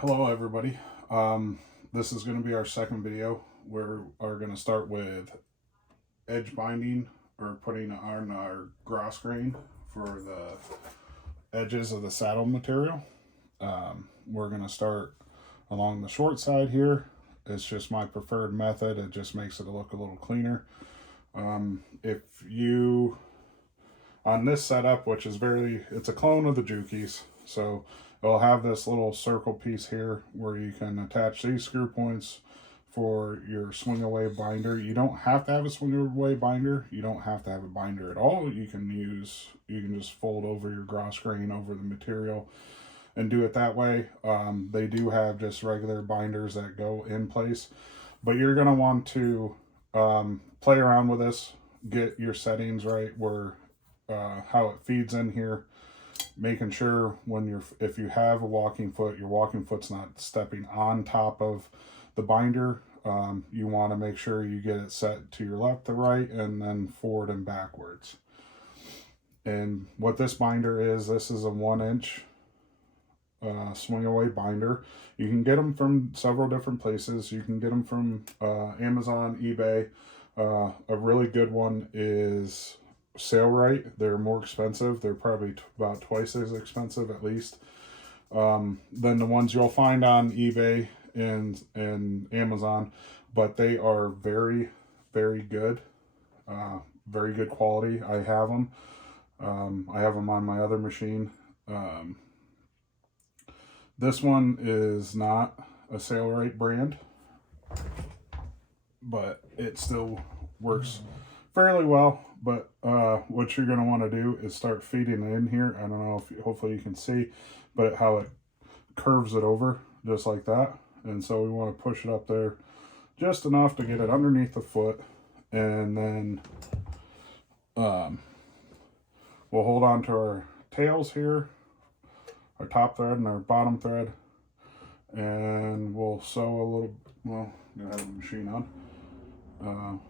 Hello everybody. This is going to be our second video. We are going to start with edge binding, or putting on our gross grain for the edges of the saddle material. We're going to start along the short side here. It's just my preferred method. It just makes it look a little cleaner. If you, on this setup, which is it's a clone of the Juki's, so it'll have this little circle piece here where you can attach these screw points for your swing away binder. You don't have to have a swing away binder. You don't have to have a binder at all. You can just fold over your gross grain over the material and do it that way. They do have just regular binders that go in place, but you're going to want to play around with this, get your settings right, where how it feeds in here, making sure if you have a walking foot, your walking foot's not stepping on top of the binder. You want to make sure you get it set to your left to right, and then forward and backwards. And what this binder is, this is a 1-inch swing away binder. You can get them from several different places. You can get them from Amazon, eBay. A really good one is Sailrite. They're more expensive. They're probably about twice as expensive at least than the ones you'll find on eBay and Amazon, but they are very, very good. Very good quality. I have them. I have them on my other machine. This one is not a Sailrite brand, but it still works fairly well. But what you're going to want to do is start feeding it in here. I don't know if hopefully you can see, but how it curves it over just like that. And so we want to push it up there just enough to get it underneath the foot, and then we'll hold on to our tails here, our top thread and our bottom thread, and we'll sew a little. Well, I'm gonna have the machine on,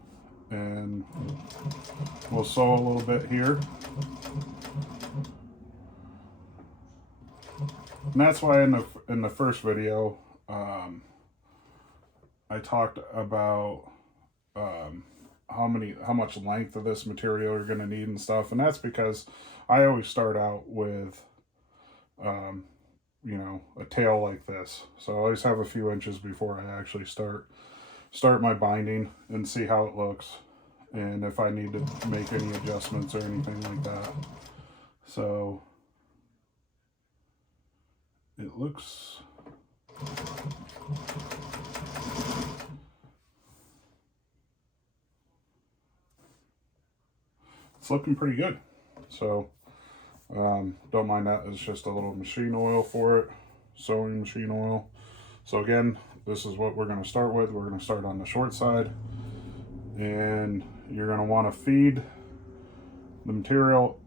and we'll sew a little bit here. And that's why in the first video I talked about how much length of this material you're going to need and stuff, and that's because I always start out with a tail like this, so I always have a few inches before I actually start my binding and see how it looks, and if I need to make any adjustments or anything like that. So it looks it's looking pretty good. So don't mind that. It's just a little machine oil for it, sewing machine oil. So again, this is what we're going to start with. We're going to start on the short side, and you're going to want to feed the material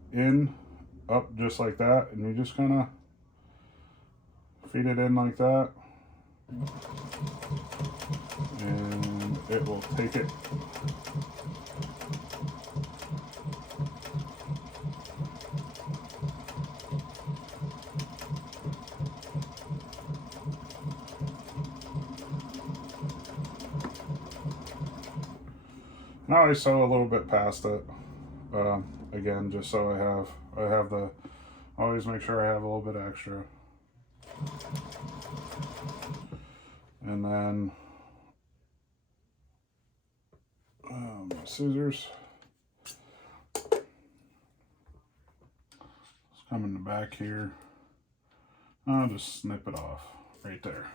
up just like that, and you just kind of feed it in like that, and it will take it. Now I sew a little bit past it, again, just so I always make sure I have a little bit extra. And then my scissors, let's come in the back here. I'll just snip it off right there.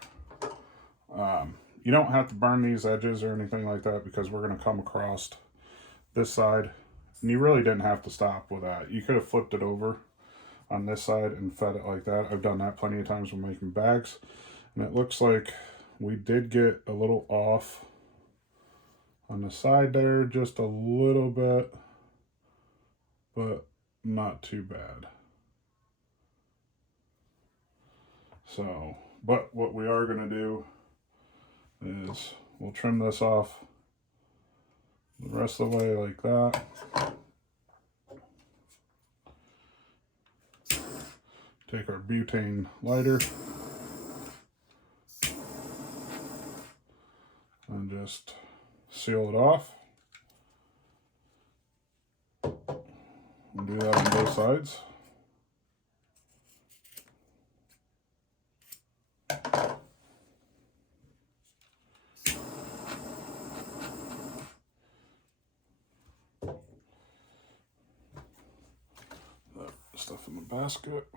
You don't have to burn these edges or anything like that, because we're going to come across this side, and you really didn't have to stop with that. You could have flipped it over on this side and fed it like that. I've done that plenty of times when making bags, and it looks like we did get a little off on the side there, just a little bit, but not too bad. So, but what we are going to do is we'll trim this off the rest of the way like that. Take our butane lighter, just seal it off. And do that on both sides. That stuff in the basket.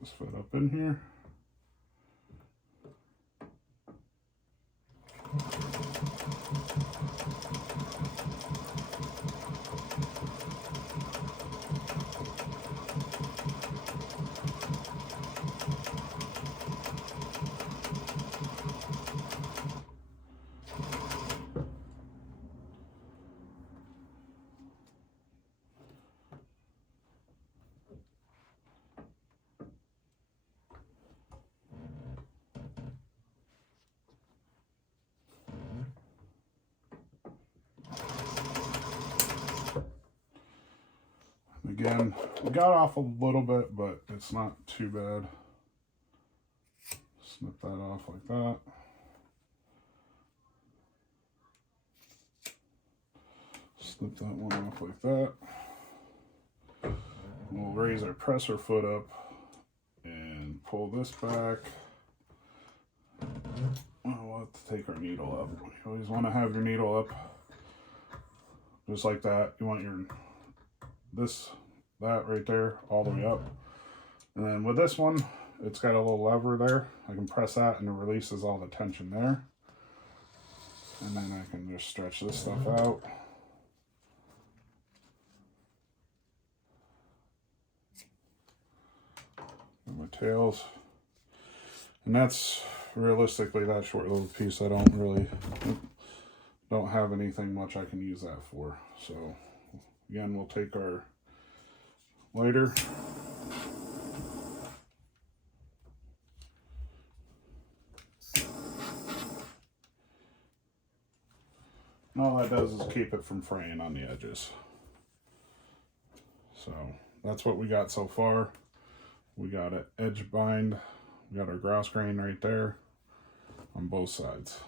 Just fit up in here. Again, we got off a little bit, but it's not too bad. Snip that off like that. Snip that one off like that. We'll raise our presser foot up and pull this back. We'll have to take our needle up. You always want to have your needle up just like that. You want your that right there all the way up. And then with this one, it's got a little lever there. I can press that and it releases all the tension there. And then I can just stretch this stuff out. And my tails. And that's realistically that short little piece. I don't have anything much I can use that for. So again, we'll take our lighter. And all that does is keep it from fraying on the edges. So that's what we got so far. We got an edge bind. We got our grouse grain right there on both sides.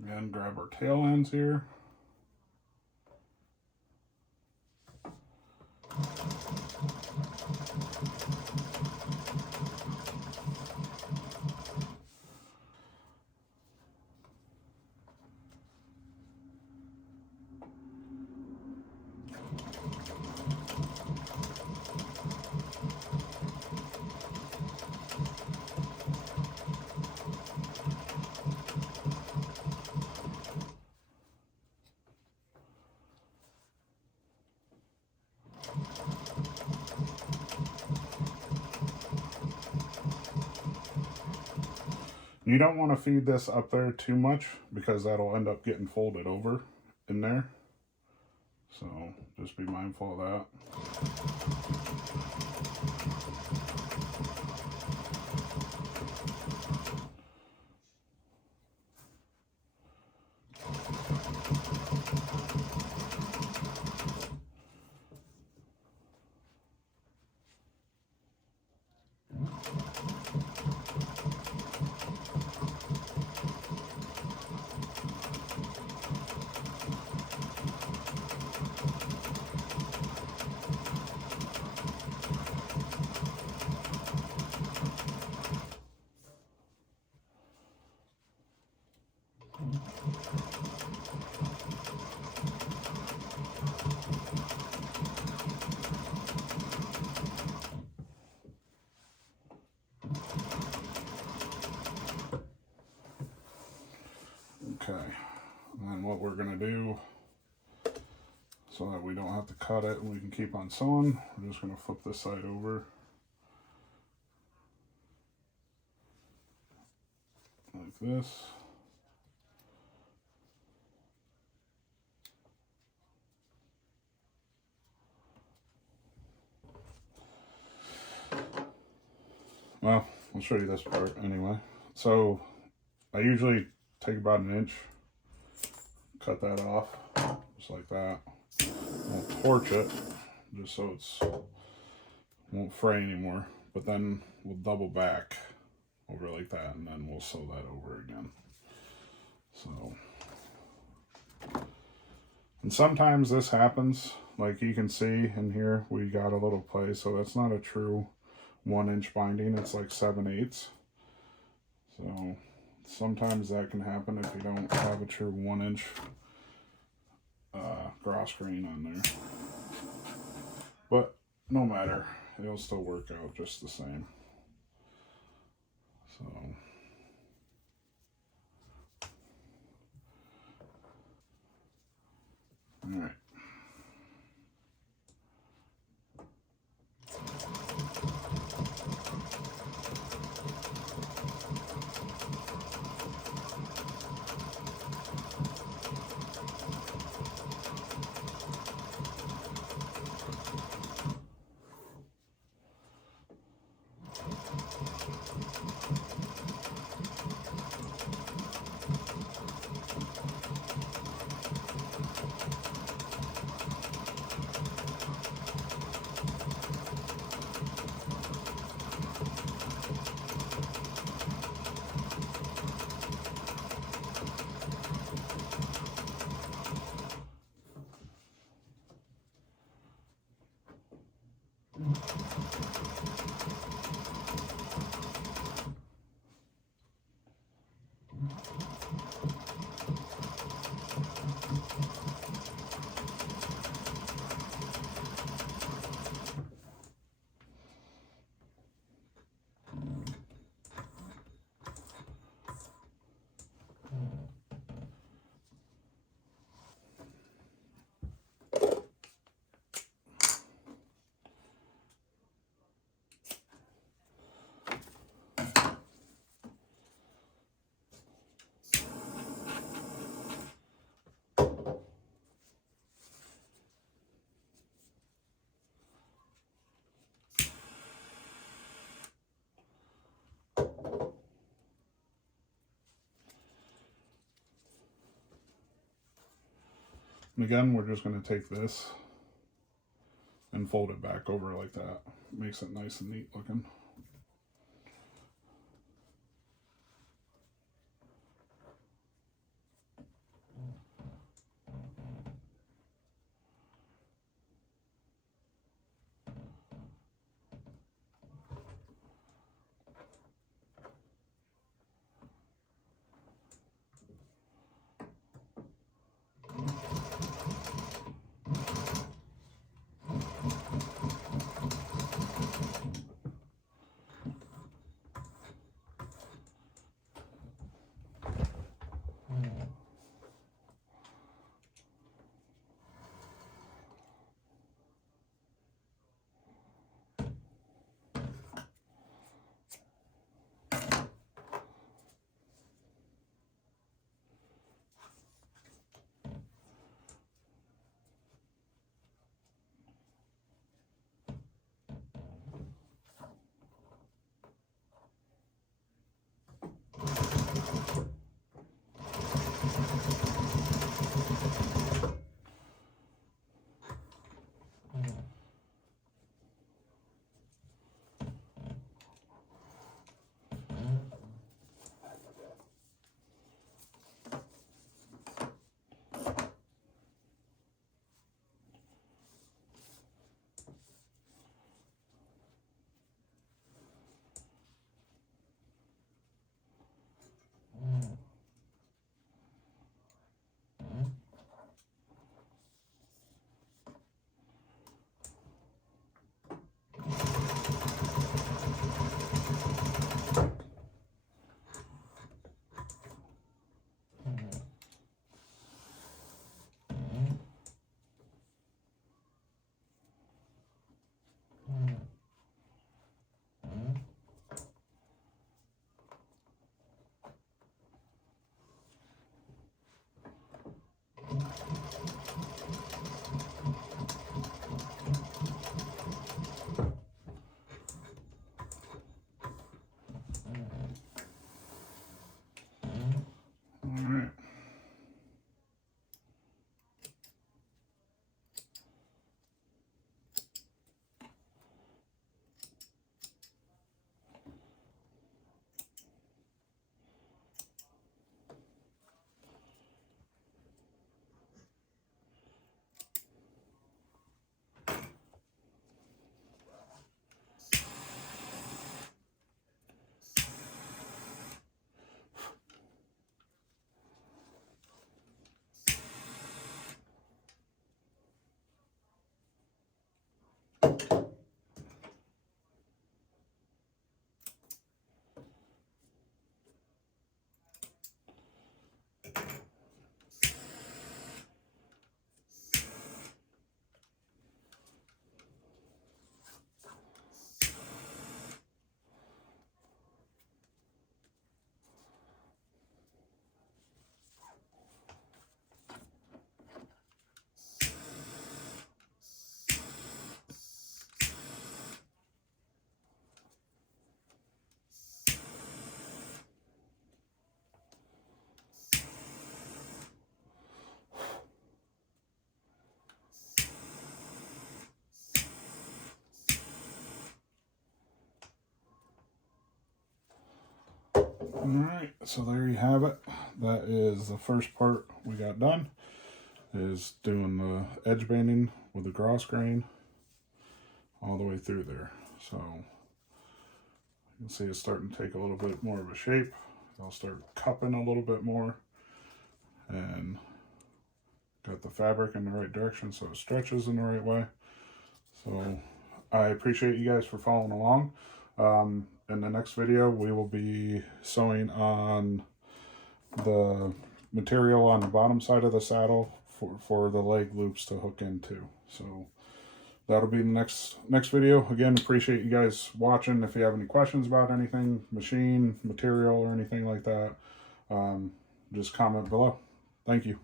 Again, grab our tail ends here. You don't want to feed this up there too much because that'll end up getting folded over in there. So just be mindful of that. Okay, and then what we're going to do, so that we don't have to cut it and we can keep on sewing, we're just going to flip this side over like this. Well, I'll show you this part anyway. So I usually take about an inch, cut that off, just like that. I'll torch it, just so it's won't fray anymore. But then we'll double back over like that, and then we'll sew that over again. So, and sometimes this happens, like you can see in here, we got a little play, so that's not a true 1 inch binding, it's like 7/8. So sometimes that can happen if you don't have a true 1 inch cross grain on there. But no matter, it'll still work out just the same. So all right. And again, we're just going to take this and fold it back over like that. Makes it nice and neat looking. Alright, so there you have it. That is the first part we got done, is doing the edge banding with the cross grain all the way through there. So you can see it's starting to take a little bit more of a shape. I'll start cupping a little bit more and got the fabric in the right direction so it stretches in the right way. So I appreciate you guys for following along. In the next video, we will be sewing on the material on the bottom side of the saddle for the leg loops to hook into. So that'll be the next video. Again, appreciate you guys watching. If you have any questions about anything, machine, material, or anything like that, just comment below. Thank you.